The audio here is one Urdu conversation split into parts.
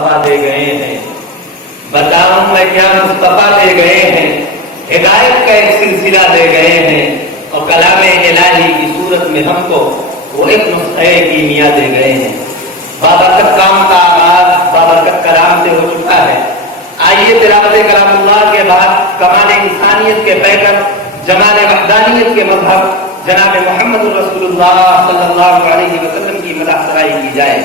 مصطفیٰ دے گئے ہیں، بتاؤں میں کیا مصطفیٰ دے گئے ہیں، ہدایت کا ایک سلسلہ دے گئے ہیں، اور کلام الہی کی صورت میں ہم کو وہ ایک نسخہ کیمیا دے گئے ہیں۔ بابرکت کام کا آغاز بابرکت کلام سے ہو چکا ہے۔ آئیے تلاوت کلام اللہ کے بعد کمال انسانیت کے پیکر، جمال وحدانیت کے مظہر جناب محمد رسول اللہ صلی اللہ علیہ وسلم کی مدح سرائی کی جائے،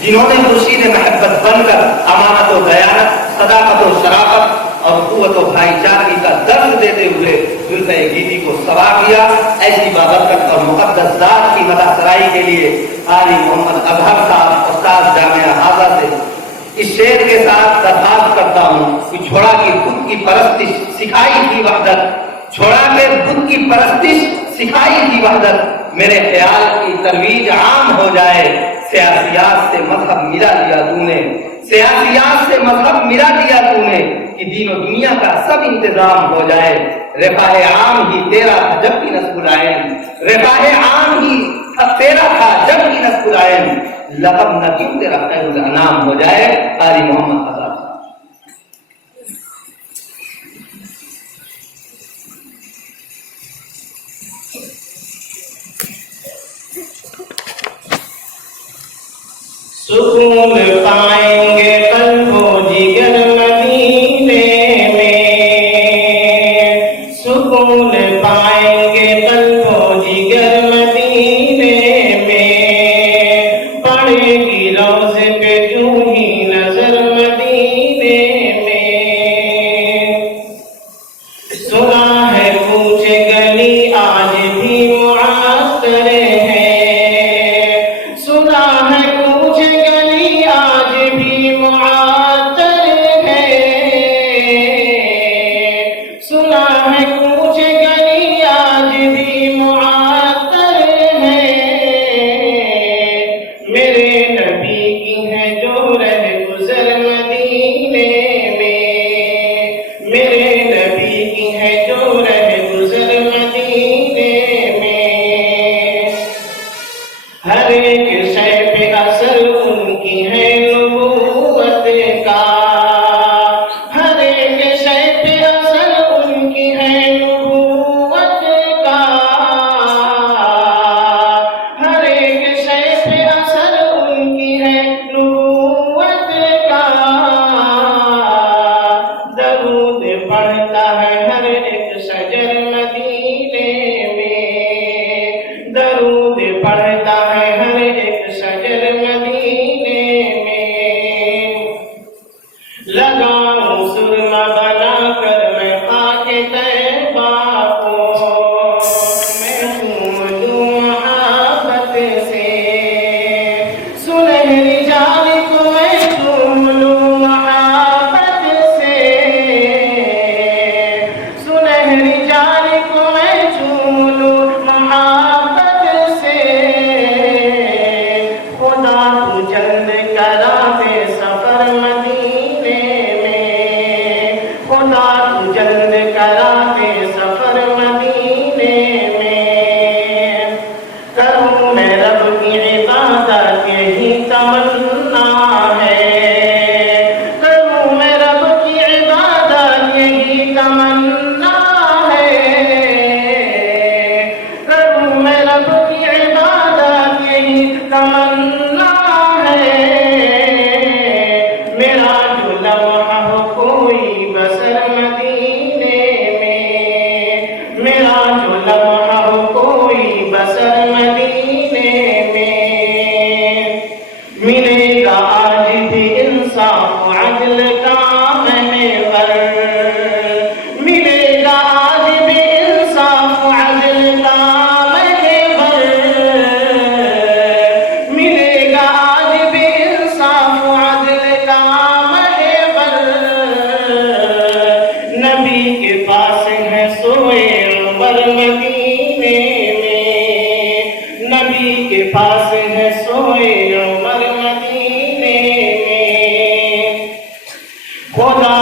جنہوں نے خورشید محبت بن کر امانت و دیانت، صداقت و شرافت اور قوت و بھائی چارگی کا درس دیتے ہوئے جلوہ گیتی کو سوا کیا۔ ایسی بابرکت اور مقدس ذات کی مدح سرائی کے لیے قاری محمد اظہر صاحب استاد جامعہ حاضہ سے اس شعر کے ساتھ درخواست کرتا ہوں کہ چھوڑا کہ خود کی پرستش سکھائی کی وحدت، چھوڑا کہ خود کی پرستش سکھائی کی وحدت، میرے خیال کی ترویج عام ہو جائے۔ سیاسیات سے مذہب ملا دیا تو نے، سیاسیات سے مذہب ملا دیا تو نے، کہ دین و دنیا کا سب انتظام ہو جائے۔ رفاہ عام ہی تیرا تھا جب کی نصب العین، رفاہ عام ہی تیرا تھا جب کی نصب العین، لقب نہ کیوں تیرا خیر الانام ہو جائے۔ قاری محمد اظہر صاحب۔ سکون پائیں گے قلب و جگر مدینے میں، سکون پائیں گے قلب و جگر مدینے میں، پڑے گی روضے پہ یوں ہی نظر مدینے میں، سنا ہے کوچ گلی آج بھی معطر ہے، سنا ہے کوچ گلی آج بھی معطر ہے، سنا ہے کوچ گلی آج بھی معطر ہے، میرے نبی کی ہے جو رہ گزر مدینے میں، میرے نبی کی ہے جو رہ گزر مدینے میں، ہر ایک شے پہ اثر ان کی ہے نبوت کا، ہر ایک شے پہ اثر ان کی ہے نبوت کا، ہر ایک شے پہ اثر ان کی ہے نبوت کا، درود پڑھتا ہے ہر ایک شجر مدینے میں، درود پڑھتا ہے ہر ایک شجر مدینے میں، لگاؤں سرما بنا کر میں خاک طیبہ کو، میں چوم لوں محبت سے، سنہری جان کو میں چوم لوں محبت سے، سنہری جان کو میں چوم لوں محبت سے، خدا تو جلد کرا دے سفر مدینے میں، خدا تو جلد کرا دے سفر مدینے میں، کروں میں رب کی عبادت یہی تمنا ہے، کروں میں رب کی عبادت یہی تمنا ہے، کروں میں رب کی عبادت یہی تمنا ہے، میرا جو لمحہ ہو کوئی بسر مدینے میں، میرا جو لمحہ ہو کوئی بسر مدینے میں، ملے گا آج بھی انصاف و عدل کا محور، ملے گا آج بھی انصاف و عدل کا محور، ملے گا آج بھی انصاف و عدل کا محور، نبی کے پاس ہے سوئے عمر مدینے میں، نبی کے پاس ہے سوئے عمر مدینے میں، خدا